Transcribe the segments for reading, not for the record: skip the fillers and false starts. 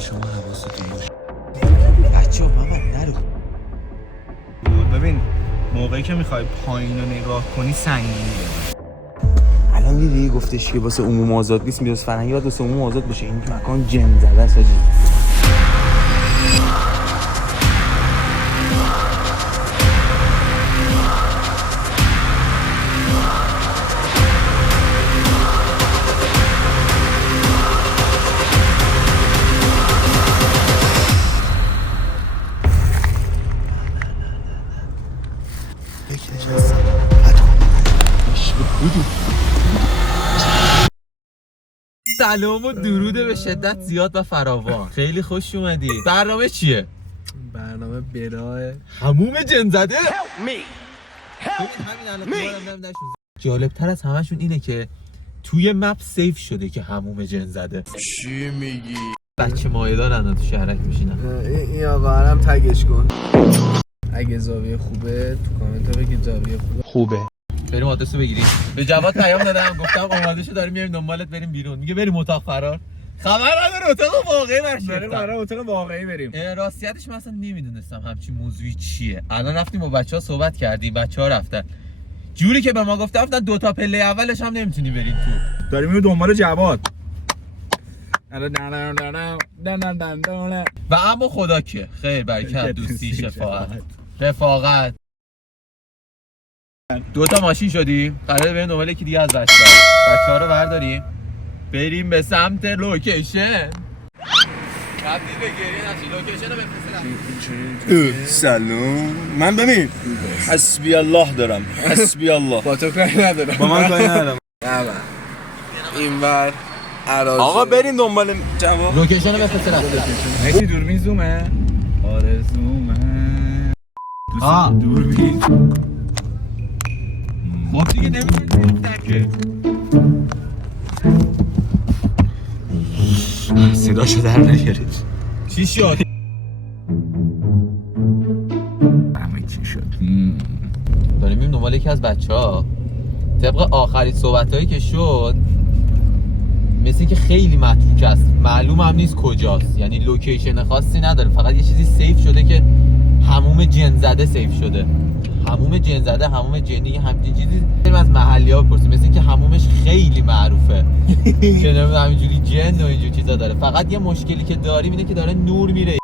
شما حواستون باشه. بچه ها محمد نرو. ببین موقعی که میخوای پایین رو نگاه کنی سنگینیه. الان دیدی گفتش که واسه عموم آزاد نیست، میراث فرهنگی باید واسه عموم آزاد باشه. این مکان جن زده است حاجی. سلام و درود به شدت زیاد و فراوان. خیلی خوش اومدی. برنامه چیه؟ برنامه برای حموم جن زده. جالب تر از همشون اینه که توی مپ سیف شده که حموم جن زده. چی میگی؟ بچه مایدارن تو شهرک میشینن. این آقا هم تگش کن. اگه زاویه خوبه تو کامنت ها بگید زاویه خوبه. بریم آدرسو بگیریم. به جواد پیام دادم گفتم آماده شو داریم میایم دنبالت بریم بیرون. میگه بریم اتاق فرار. خبر نداره اتاق واقعی برش بریم برای اتاق واقعی بریم. راستیتش من اصلا نمیدونستم همچین موضوعی چیه. الان رفتیم با بچه‌ها صحبت کردیم، بچه‌ها رفتن. جوری که به ما گفتن دو تا پله اولش هم نمیتونی بریم تو. داریم میریم دنبال جواد. و اما خدا که خیر برکت دوستی شفاعت رفاقت. دو تا ماشین شدیم قراره بریم دنبال یکی دیگه از بچه‌ها رو برداریم بریم به سمت لوکیشن. تبدیل به گریه نشی. لوکیشن رو بفرستم. سلام. من ببین حسبی الله دارم. حسبی الله. با تو کاری ندارم. با من کاری ندارم. اینور اراضی. آقا بریم دنبال جواب. لوکیشن رو بفرستم. مسی دوربین زومه. آره زومه. دوربین. خب دیگه نمیتونی که صداشو در نیارید. چی شد؟ همه چی شد. داریم میریم دنبال یکی از بچه‌ها. طبق آخرین صحبتایی که شد مثل اینکه خیلی متروک است، معلوم هم نیست کجاست. یعنی لوکیشن خاصی نداره، فقط یه چیزی سیف شده که حموم جن زده سیف شده. حموم جن زده، حموم جنی، همچین چیزی. بریم از محلی‌ها بپرسیم. مثل اینکه حمومش خیلی معروفه که نمیدونم همینجوری جن و اینجور چیزا داره. فقط یه مشکلی که داریم اینه که داره نور میره.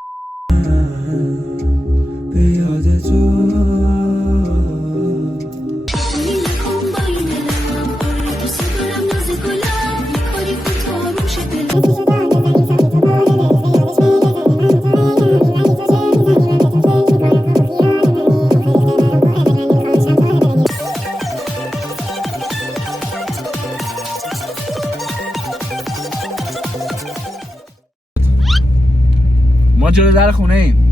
ما جلو در خونه ایم.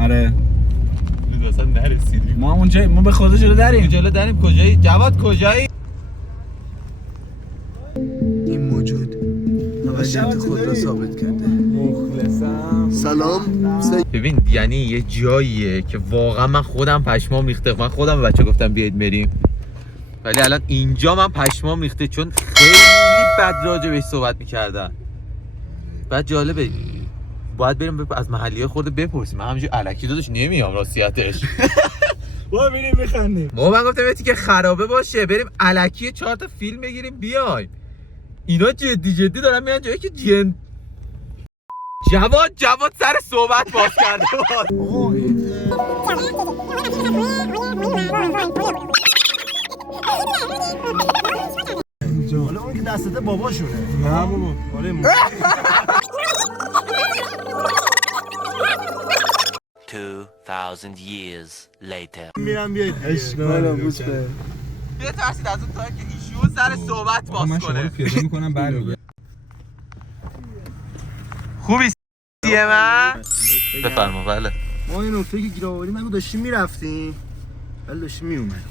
آره اصلا نرسیدیم. ما به خدا جلو دریم. جلو داریم. کجایی؟ جواد کجایی؟ این موجود وضعیت خود را ثابت کرده. مخلصم. سلام. ببین یعنی یه جاییه که واقعا من خودم پشمام ریخته. من خودم به بچه گفتم بیایید بریم، ولی الان اینجا من پشمام ریخته چون خیلی بد راجع بهش صحبت میکردن. بعد جالبه باید بریم از محلیه خورده بپرسیم. من همینجوری الکی داداش نمیام راستیتش. با بریم میخندیم. ما من گفتم یه که خرابه باشه بریم الکی 4 تا فیلم بگیریم بیایم. اینا جدی دارن میان جایی که جن. جواد سر صحبت باز کرده. حالا اون که دستت باباشونه. نه بابا. آره 2000 years later. میرم بیایید. عشق منم بوس به. بترسید از اون تا که ایشون سر صحبت باز من شما کنه. رو پیاده میکنم برمیگردم. خوبی سیه من؟ بفرما. بله ما این نقطه که گیر آوردیم نگو داشتیم میرفتیم ولی داشتیم میومد.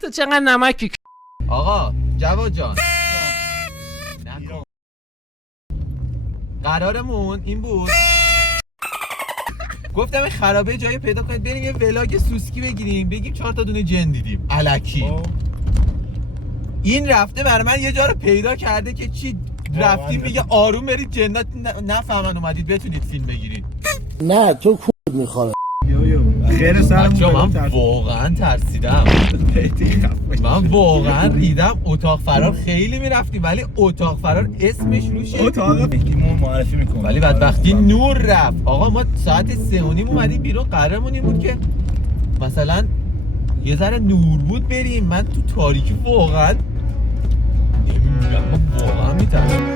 تو چقدر نمکی. آقا جواد جان نکن. قرارمون این بود گفتم این خرابه جایی پیدا کنید بریم یه ولاگ سوسکی بگیریم بگیم 4 تا دونه جن دیدیم الکی. این رفته برای من یه جا رو پیدا کرده که چی رفتیم میگه آروم برید جنت نفهمن اومدید بتونید فیلم بگیرید. نه تو کود میخوره. خیر سرم بچه من واقعا ترسیدم. من واقعا ریدم. اتاق فرار خیلی میرفتیم ولی اتاق فرار اسمش روشه. اتاق مهدیمو معرفی میکنم ولی بدبختی نور رفت. آقا ما ساعت 3:30 اومدیم بیرون. قرارمون این بود که مثلا یه ذره نور بود بریم. من تو تاریکی واقعا نمیدونم، من واقعا میترسم.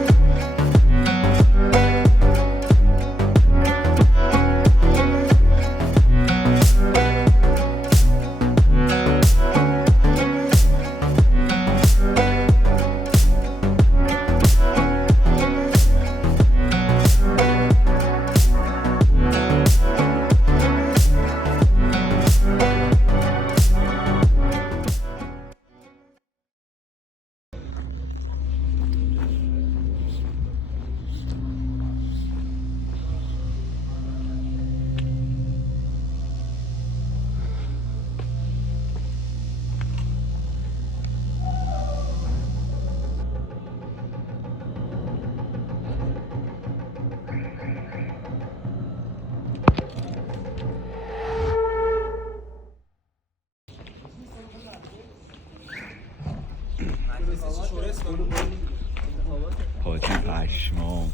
حاجی پشمام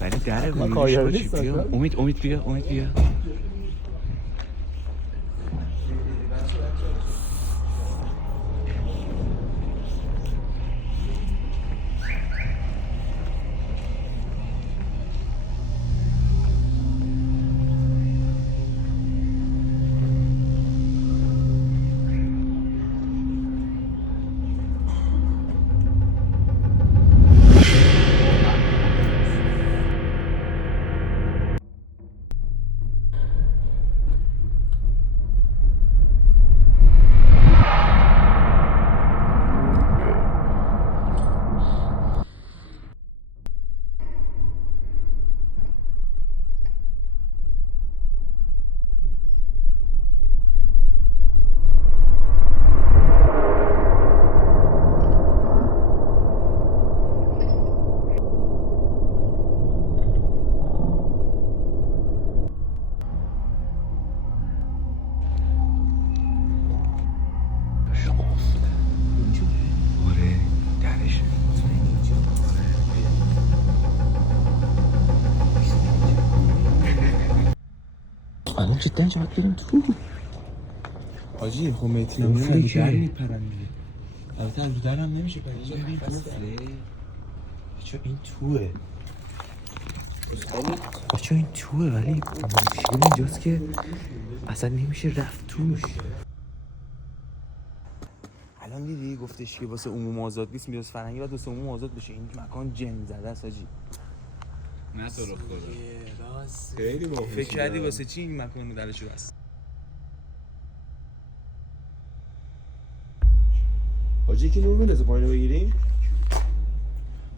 ولی در ورودش باشی. بیا امید بیا الان جدا جواب بریم تو. حاجی خب مهدی نمیره در میپرن دیگه. البته از در هم نمیشه پرید. ببین بچه این توه بچه این توه ولی مشکل اینجاست که اصلا نمیشه رفت توش. الان دیدی گفتش که واسه عموم آزاد نیست میراث فرهنگی باید واسه عموم آزاد بشه. این مکان جن زده است حاجی. نه تو رو خدا خیلی با فکر کردی واسه چی این مکان درش بس؟ حاجی که نور میلازه پایینو بگیریم.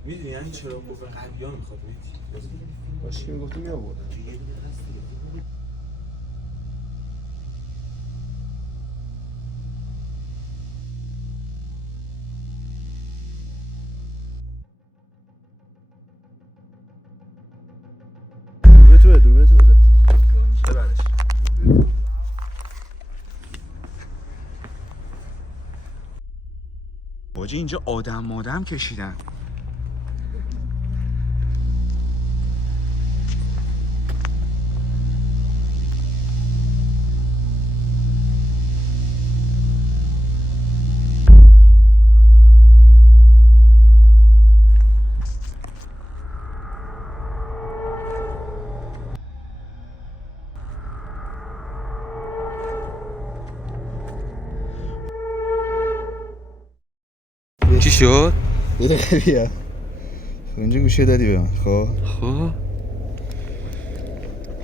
میدونی یعنی چرا کفر غربیان میخواد میدی؟ باشه که میگفتی میآوردن. دور بده ببرش. حاجی اینجا آدم کشیدن. چی شد؟ دو دقیقه بیا اونجا گوشه دادی به من. خب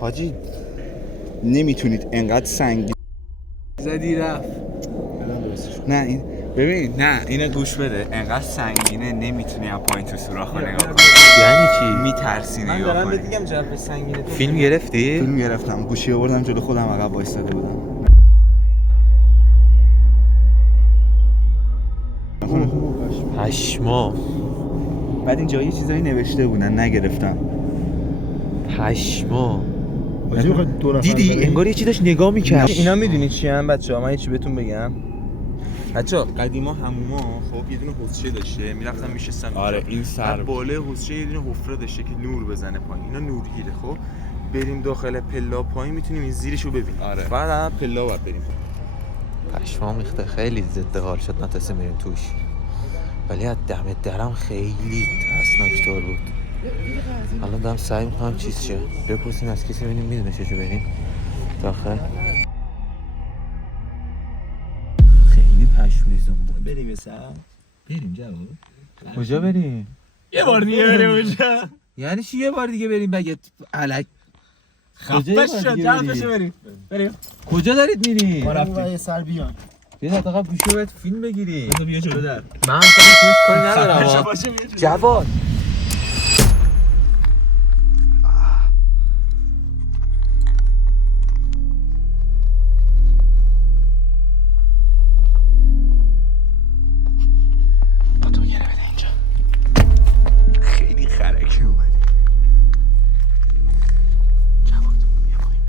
حاجی نمیتونید انقدر سنگین زدی رفت. نه این ببین نه اینو گوش بده. انقدر سنگینه نمیتونی از پایین تو سوراخو نگاه کنی. یعنی چی؟ میترسی نگاه کنی. من دارم بهت میگم جرف سنگینه. فیلم گرفتی؟ فیلم گرفتم. گوشی آوردم جلو خودم عقب وایساده بودم. پشما بعد اینجا یه چیزایی نوشته بودن نگرفتم. پشما دیدی انگار یه چی داشت نگاه می‌کرد. اینا میدونی چی هم بچه‌ها؟ من یه چی بهتون بگم. بچه‌ها قدیما حموما خب یه دونه حوضچه داشته، میرفتن میشستن. آره این سر بالای حوضچه یه دونه حفره داشته که نور بزنه پایین. اینا نورگیره. خب بریم داخل پلا پایین میتونیم این زیرشو ببینیم. آره. بعد پلا باید بریم. پشمام ریخته، خیلی ضد حال شد نتونستیم بریم توش، ولی از دم درم خیلی ترسناک‌تر بود. الان دارم سعی میکنم چیز شه بپرسیم از کسی، ببینیم میدونه چجور بریم داخل. خیلی پشمریزون بود. بریم سر. بریم جواد. کجا بریم؟ یه بار دیگه بریم اونجا. یعنی چی یه بار دیگه بریم؟ بگه الک خفه شد جواد بریم. کجا دارید میریم؟ ما رفتیم. یه سر بیان بیا حداقل گوشو باید فیلم بگیری. بیا جلو در. من فقط توش کاری ندارم. جواد خیلی خرکی اومدی. جواد بیا پایین.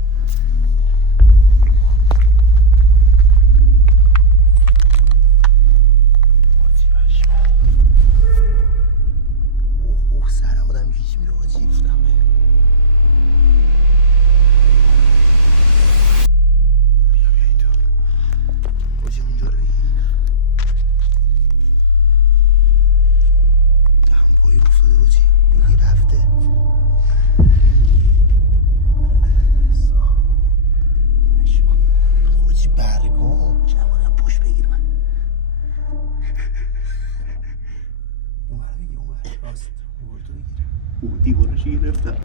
اوه سر آدم هیچ میره حاجی. بیا این تو. حاجی اونجا رو بگیر. دهم پایی افتاده حاجی. یکی رفته. حاجی برگام جوانم پشت بگیر من. اون برای بگیر اون برای راست. اون دیوارشی گرفتم.